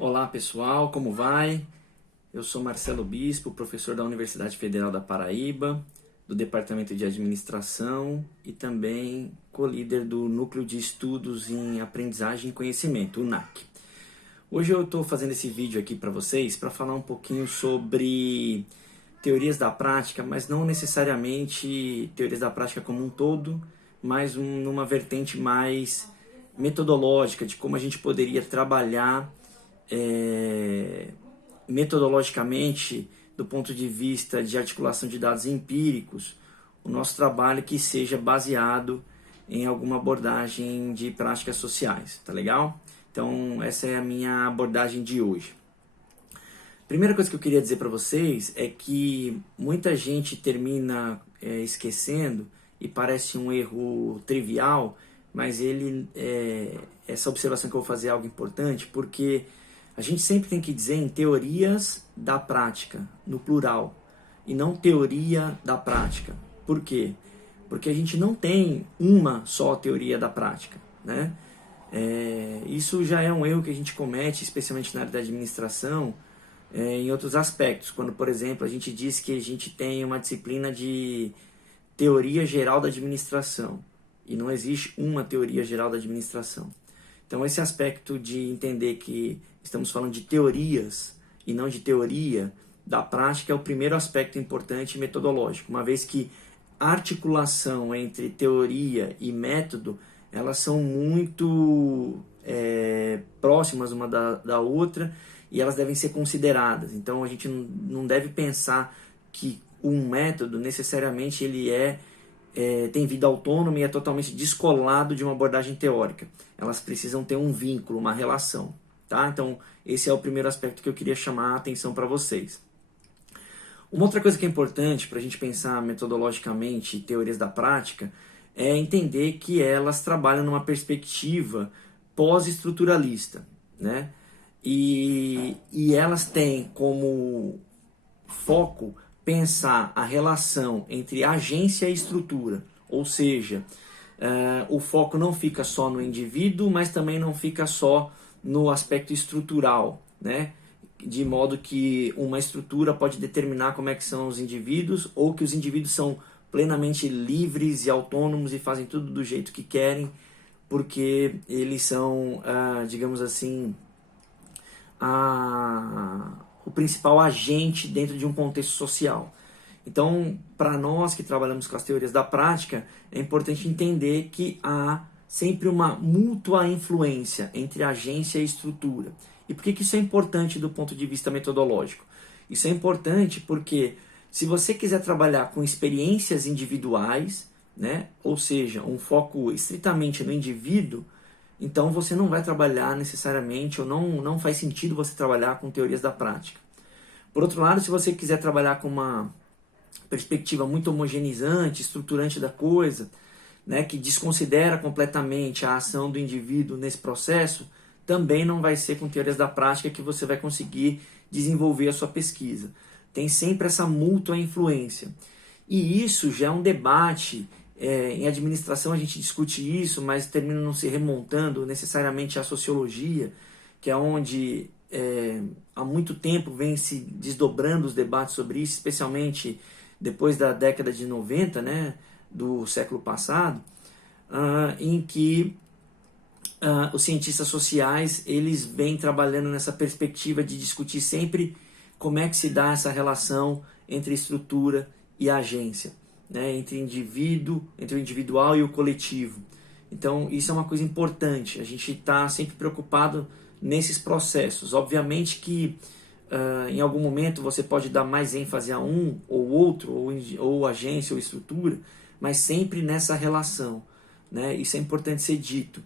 Olá pessoal, como vai? Eu sou Marcelo Bispo, professor da Universidade Federal da Paraíba, do Departamento de Administração e também co-líder do Núcleo de Estudos em Aprendizagem e Conhecimento, o NAC. Hoje eu estou fazendo esse vídeo aqui para vocês para falar um pouquinho sobre teorias da prática, mas não necessariamente teorias da prática como um todo, mas numa vertente mais metodológica de como a gente poderia trabalhar metodologicamente, do ponto de vista de articulação de dados empíricos, o nosso trabalho que seja baseado em alguma abordagem de práticas sociais, tá legal? Então essa é a minha abordagem de hoje. Primeira coisa que eu queria dizer para vocês é que muita gente termina esquecendo, e parece um erro trivial, mas essa observação que eu vou fazer é algo importante, porque a gente sempre tem que dizer em teorias da prática, no plural, e não teoria da prática. Por quê? Porque a gente não tem uma só teoria da prática, né? Isso já é um erro que a gente comete, especialmente na área da administração, em outros aspectos. Quando, por exemplo, a gente diz que a gente tem uma disciplina de teoria geral da administração, e não existe uma teoria geral da administração. Então esse aspecto de entender que estamos falando de teorias e não de teoria da prática é o primeiro aspecto importante e metodológico, uma vez que a articulação entre teoria e método, elas são muito próximas uma da outra e elas devem ser consideradas. Então a gente não deve pensar que um método necessariamente tem vida autônoma e é totalmente descolado de uma abordagem teórica. Elas precisam ter um vínculo, uma relação. Tá? Então, esse é o primeiro aspecto que eu queria chamar a atenção para vocês. Uma outra coisa que é importante para a gente pensar metodologicamente teorias da prática é entender que elas trabalham numa perspectiva pós-estruturalista, né? E elas têm como foco pensar a relação entre agência e estrutura, ou seja, o foco não fica só no indivíduo, mas também não fica só no aspecto estrutural, né? De modo que uma estrutura pode determinar como é que são os indivíduos, ou que os indivíduos são plenamente livres e autônomos e fazem tudo do jeito que querem, porque eles são, digamos assim, o principal agente dentro de um contexto social. Então, para nós que trabalhamos com as teorias da prática, é importante entender que há sempre uma mútua influência entre agência e estrutura. E por que isso é importante do ponto de vista metodológico? Isso é importante porque se você quiser trabalhar com experiências individuais, né, ou seja, um foco estritamente no indivíduo, então você não vai trabalhar necessariamente, ou não faz sentido você trabalhar com teorias da prática. Por outro lado, se você quiser trabalhar com uma perspectiva muito homogeneizante, estruturante da coisa, né, que desconsidera completamente a ação do indivíduo nesse processo, também não vai ser com teorias da prática que você vai conseguir desenvolver a sua pesquisa. Tem sempre essa mútua influência. E isso já é um debate. Em administração a gente discute isso, mas termina não se remontando necessariamente à sociologia, que é onde há muito tempo vem se desdobrando os debates sobre isso, especialmente depois da década de 90, né, do século passado, em que os cientistas sociais eles vêm trabalhando nessa perspectiva de discutir sempre como é que se dá essa relação entre estrutura e agência, né, entre o individual e o coletivo. Então isso é uma coisa importante, a gente está sempre preocupado nesses processos. Obviamente que em algum momento você pode dar mais ênfase a um ou outro, ou agência ou estrutura, mas sempre nessa relação, né? Isso é importante ser dito.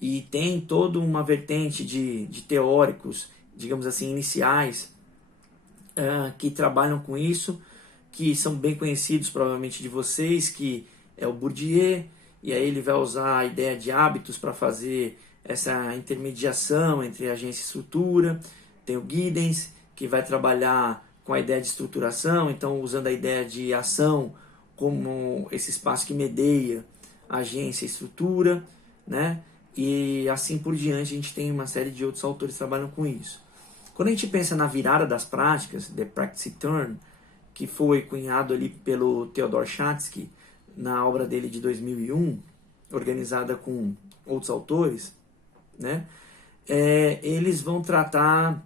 E tem toda uma vertente de teóricos, digamos assim, iniciais, que trabalham com isso, que são bem conhecidos provavelmente de vocês, que é o Bourdieu, e aí ele vai usar a ideia de hábitos para fazer essa intermediação entre agência e estrutura. Tem o Giddens, que vai trabalhar com a ideia de estruturação, então usando a ideia de ação como esse espaço que medeia agência e estrutura, né? E assim por diante a gente tem uma série de outros autores que trabalham com isso. Quando a gente pensa na virada das práticas, The Practice Turn, que foi cunhado ali pelo Theodor Schatzky na obra dele de 2001, organizada com outros autores, né? Eles vão tratar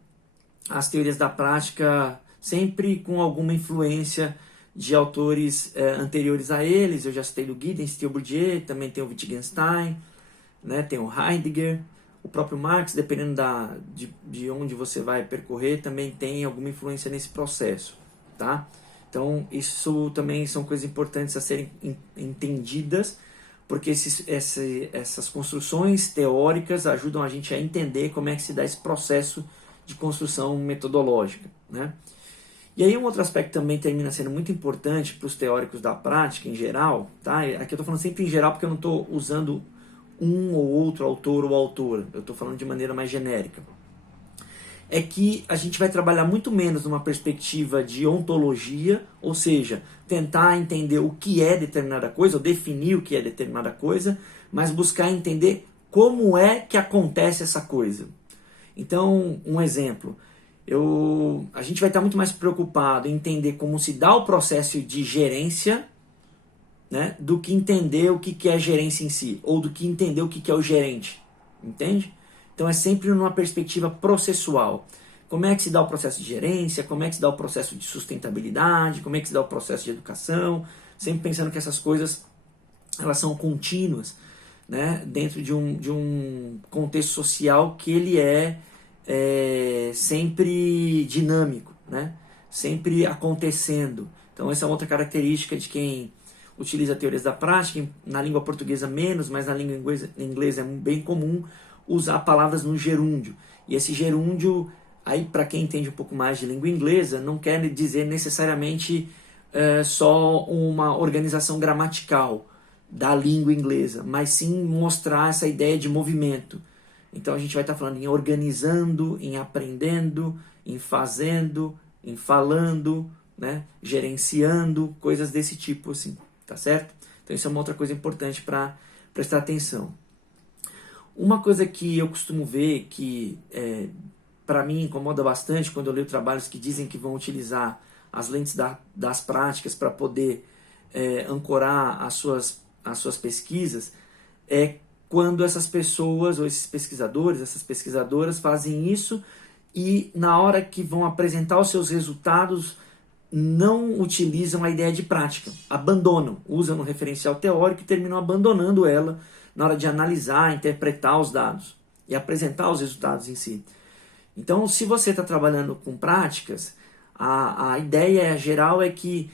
as teorias da prática sempre com alguma influência de autores anteriores a eles. Eu já citei do Giddens, tem o Bourdieu, também tem o Wittgenstein, né? Tem o Heidegger, o próprio Marx, dependendo de onde você vai percorrer, também tem alguma influência nesse processo, tá? Então, isso também são coisas importantes a serem entendidas, porque essas construções teóricas ajudam a gente a entender como é que se dá esse processo de construção metodológica, né? E aí um outro aspecto também termina sendo muito importante para os teóricos da prática em geral, tá? Aqui eu estou falando sempre em geral porque eu não estou usando um ou outro autor ou autora, eu estou falando de maneira mais genérica. É que a gente vai trabalhar muito menos numa perspectiva de ontologia, ou seja, tentar entender o que é determinada coisa, ou definir o que é determinada coisa, mas buscar entender como é que acontece essa coisa. Então, um exemplo, a gente vai estar muito mais preocupado em entender como se dá o processo de gerência, né, do que entender o que é a gerência em si, ou do que entender o que é o gerente, entende? Então é sempre numa perspectiva processual. Como é que se dá o processo de gerência, como é que se dá o processo de sustentabilidade, como é que se dá o processo de educação, sempre pensando que essas coisas elas são contínuas, né, dentro de um contexto social que ele é sempre dinâmico, né, sempre acontecendo. Então essa é outra característica de quem utiliza teorias da prática, na língua portuguesa menos, mas na língua inglesa é bem comum usar palavras no gerúndio. E esse gerúndio, aí para quem entende um pouco mais de língua inglesa, não quer dizer necessariamente só uma organização gramatical da língua inglesa, mas sim mostrar essa ideia de movimento. Então a gente vai estar falando em organizando, em aprendendo, em fazendo, em falando, né? Gerenciando, coisas desse tipo assim, tá certo? Então isso é uma outra coisa importante para prestar atenção. Uma coisa que eu costumo ver que para mim incomoda bastante quando eu leio trabalhos que dizem que vão utilizar as lentes das práticas para poder ancorar as suas pesquisas, é quando essas pessoas, ou esses pesquisadores, essas pesquisadoras fazem isso e na hora que vão apresentar os seus resultados não utilizam a ideia de prática, abandonam, usam um referencial teórico e terminam abandonando ela na hora de analisar, interpretar os dados e apresentar os resultados em si. Então, se você está trabalhando com práticas, a ideia geral é que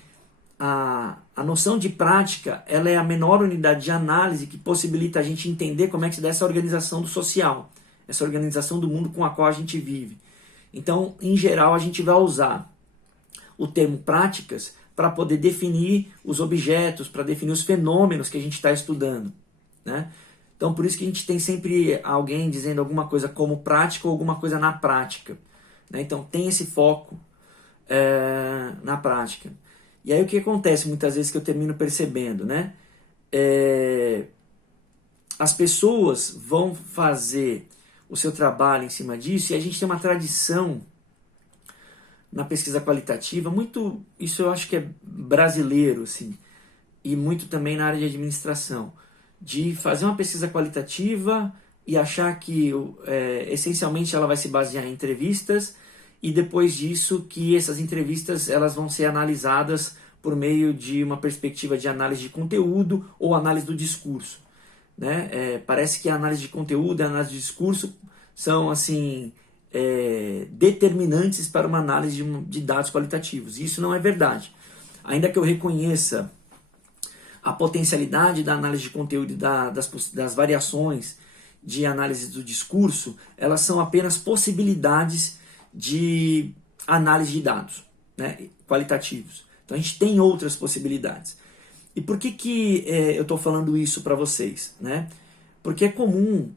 a noção de prática ela é a menor unidade de análise que possibilita a gente entender como é que se dá essa organização do social, essa organização do mundo com a qual a gente vive. Então, em geral, a gente vai usar o termo práticas para poder definir os objetos, para definir os fenômenos que a gente está estudando, né? Então, por isso que a gente tem sempre alguém dizendo alguma coisa como prática ou alguma coisa na prática, né? Então, tem esse foco na prática. E aí o que acontece muitas vezes que eu termino percebendo, né? As pessoas vão fazer o seu trabalho em cima disso e a gente tem uma tradição na pesquisa qualitativa, muito, isso eu acho que é brasileiro, assim, e muito também na área de administração, de fazer uma pesquisa qualitativa e achar que essencialmente ela vai se basear em entrevistas e depois disso que essas entrevistas elas vão ser analisadas por meio de uma perspectiva de análise de conteúdo ou análise do discurso, né? Parece que a análise de conteúdo e a análise de discurso são assim determinantes para uma análise de dados qualitativos. E isso não é verdade. Ainda que eu reconheça a potencialidade da análise de conteúdo e das variações de análise do discurso, elas são apenas possibilidades de análise de dados, né, qualitativos. Então a gente tem outras possibilidades. E por que eu estou falando isso para vocês, né? Porque é comum,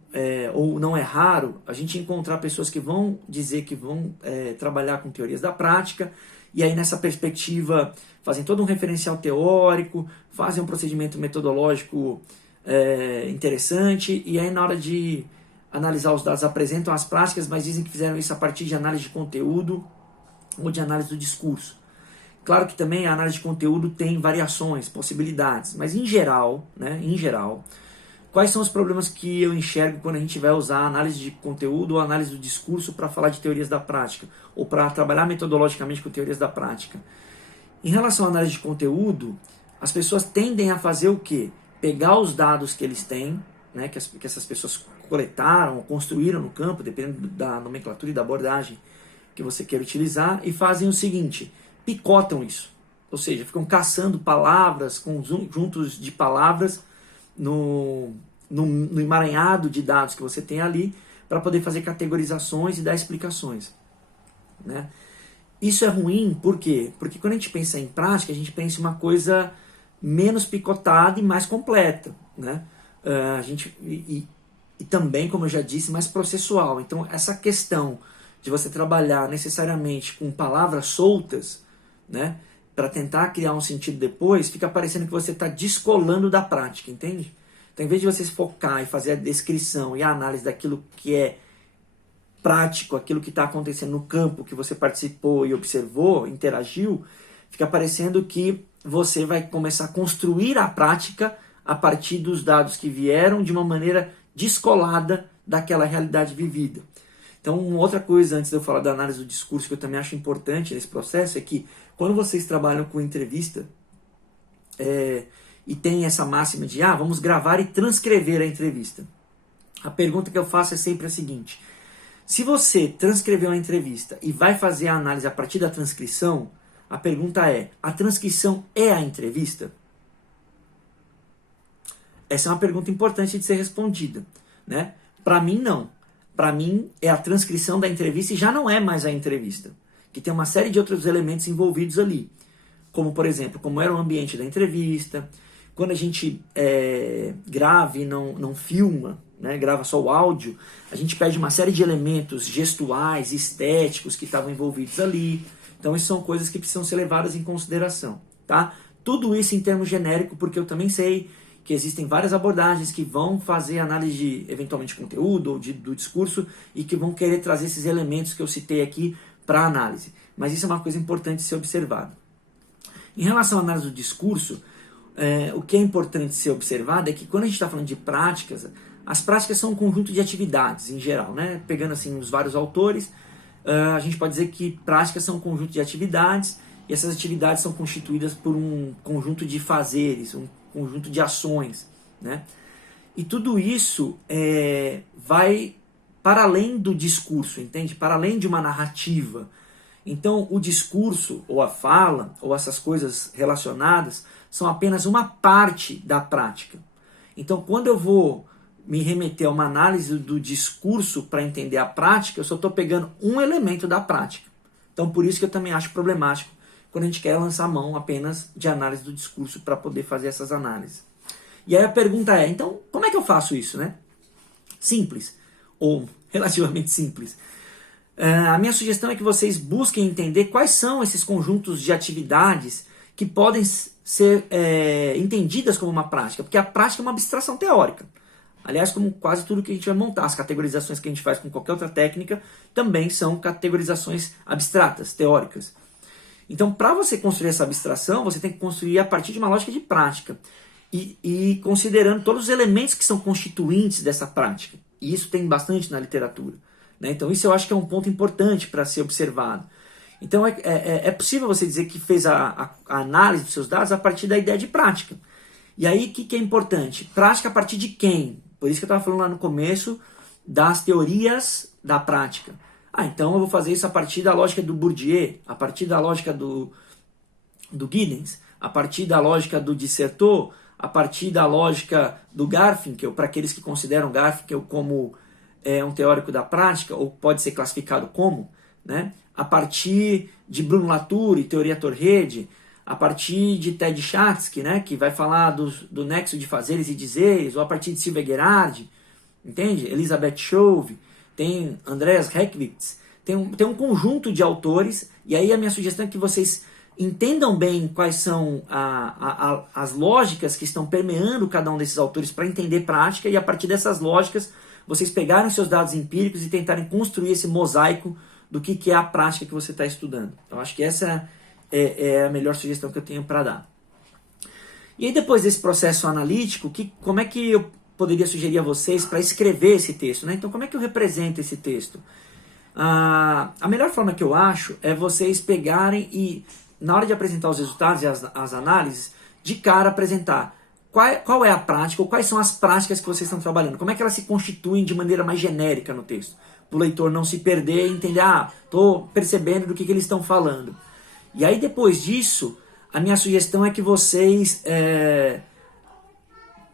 ou não é raro, a gente encontrar pessoas que vão dizer que vão trabalhar com teorias da prática, e aí nessa perspectiva fazem todo um referencial teórico, fazem um procedimento metodológico interessante, e aí na hora de analisar os dados, apresentam as práticas, mas dizem que fizeram isso a partir de análise de conteúdo ou de análise do discurso. Claro que também a análise de conteúdo tem variações, possibilidades, mas em geral, quais são os problemas que eu enxergo quando a gente vai usar análise de conteúdo ou análise do discurso para falar de teorias da prática, ou para trabalhar metodologicamente com teorias da prática? Em relação à análise de conteúdo, as pessoas tendem a fazer o quê? Pegar os dados que eles têm, né, que essas pessoas coletaram ou construíram no campo, dependendo da nomenclatura e da abordagem que você quer utilizar, e fazem o seguinte: picotam isso. Ou seja, ficam caçando palavras, conjuntos de palavras no emaranhado de dados que você tem ali, para poder fazer categorizações e dar explicações, né? Isso é ruim, por quê? Porque quando a gente pensa em prática, a gente pensa em uma coisa menos picotada e mais completa, né? E também, como eu já disse, mais processual. Então, essa questão de você trabalhar necessariamente com palavras soltas, né, para tentar criar um sentido depois, fica parecendo que você está descolando da prática, entende? Então, em vez de você se focar e fazer a descrição e a análise daquilo que é prático, aquilo que está acontecendo no campo que você participou e observou, interagiu, fica parecendo que você vai começar a construir a prática a partir dos dados que vieram de uma maneira descolada daquela realidade vivida. Então, uma outra coisa, antes de eu falar da análise do discurso, que eu também acho importante nesse processo, é que quando vocês trabalham com entrevista, e tem essa máxima de, vamos gravar e transcrever a entrevista. A pergunta que eu faço é sempre a seguinte: se você transcreveu a entrevista e vai fazer a análise a partir da transcrição, a pergunta é: a transcrição é a entrevista? Essa é uma pergunta importante de ser respondida, né? Para mim, não. Para mim, é a transcrição da entrevista e já não é mais a entrevista, que tem uma série de outros elementos envolvidos ali. Como, por exemplo, como era o ambiente da entrevista, quando a gente grava e não filma, né, grava só o áudio, a gente perde uma série de elementos gestuais, estéticos que estavam envolvidos ali. Então, isso são coisas que precisam ser levadas em consideração, tá? Tudo isso em termos genéricos, porque eu também sei que existem várias abordagens que vão fazer análise de, eventualmente, conteúdo ou do discurso e que vão querer trazer esses elementos que eu citei aqui para análise. Mas isso é uma coisa importante de ser observada. Em relação à análise do discurso, o que é importante ser observado é que quando a gente está falando de práticas, as práticas são um conjunto de atividades em geral, né? Pegando assim os vários autores, a gente pode dizer que práticas são um conjunto de atividades, e essas atividades são constituídas por um conjunto de fazeres, um conjunto de ações, né? E tudo isso vai para além do discurso, entende? Para além de uma narrativa. Então, o discurso, ou a fala, ou essas coisas relacionadas, são apenas uma parte da prática. Então, quando eu vou me remeter a uma análise do discurso para entender a prática, eu só estou pegando um elemento da prática. Então, por isso que eu também acho problemático quando a gente quer lançar mão apenas de análise do discurso para poder fazer essas análises. E aí a pergunta é, então, como é que eu faço isso, né? Simples, ou relativamente simples. A minha sugestão é que vocês busquem entender quais são esses conjuntos de atividades que podem ser entendidas como uma prática, porque a prática é uma abstração teórica. Aliás, como quase tudo que a gente vai montar, as categorizações que a gente faz com qualquer outra técnica também são categorizações abstratas, teóricas. Então, para você construir essa abstração, você tem que construir a partir de uma lógica de prática e considerando todos os elementos que são constituintes dessa prática. E isso tem bastante na literatura, né? Então, isso eu acho que é um ponto importante para ser observado. Então, é possível você dizer que fez a análise dos seus dados a partir da ideia de prática. E aí, o que é importante? Prática a partir de quem? Por isso que eu estava falando lá no começo das teorias da prática. Então eu vou fazer isso a partir da lógica do Bourdieu, a partir da lógica do Giddens, a partir da lógica do Dissertot, a partir da lógica do Garfinkel, para aqueles que consideram Garfinkel como um teórico da prática, ou pode ser classificado como, né? A partir de Bruno Latour e teoria Torrede, a partir de Ted Chatzky, né, que vai falar do nexo de fazeres e dizeres, ou a partir de Silvia Gerhardt, entende? Elizabeth Chauve, tem Andreas Reckwitz, tem um conjunto de autores, e aí a minha sugestão é que vocês entendam bem quais são as lógicas que estão permeando cada um desses autores para entender prática, e a partir dessas lógicas vocês pegarem os seus dados empíricos e tentarem construir esse mosaico do que é a prática que você está estudando. Então, acho que essa é a melhor sugestão que eu tenho para dar. E aí, depois desse processo analítico, como é que eu poderia sugerir a vocês para escrever esse texto, né? Então, como é que eu represento esse texto? A melhor forma que eu acho é vocês pegarem e, na hora de apresentar os resultados e as análises, de cara apresentar qual é a prática, ou quais são as práticas que vocês estão trabalhando, como é que elas se constituem de maneira mais genérica no texto, para o leitor não se perder e entender, estou percebendo do que eles estão falando. E aí, depois disso, a minha sugestão é que vocês,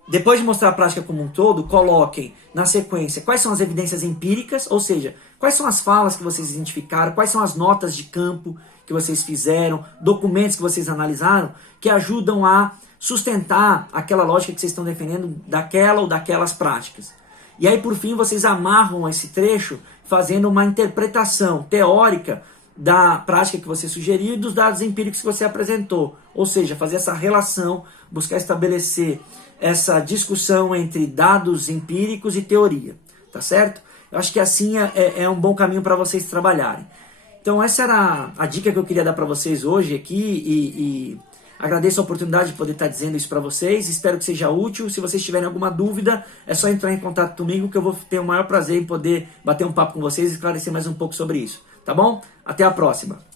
depois de mostrar a prática como um todo, coloquem na sequência quais são as evidências empíricas, ou seja, quais são as falas que vocês identificaram, quais são as notas de campo que vocês fizeram, documentos que vocês analisaram, que ajudam a sustentar aquela lógica que vocês estão defendendo daquela ou daquelas práticas. E aí, por fim, vocês amarram esse trecho fazendo uma interpretação teórica da prática que você sugeriu e dos dados empíricos que você apresentou. Ou seja, fazer essa relação, buscar estabelecer essa discussão entre dados empíricos e teoria. Tá certo? Eu acho que assim é um bom caminho para vocês trabalharem. Então essa era a dica que eu queria dar para vocês hoje aqui e agradeço a oportunidade de poder estar dizendo isso para vocês. Espero que seja útil. Se vocês tiverem alguma dúvida, é só entrar em contato comigo que eu vou ter o maior prazer em poder bater um papo com vocês e esclarecer mais um pouco sobre isso. Tá bom? Até a próxima!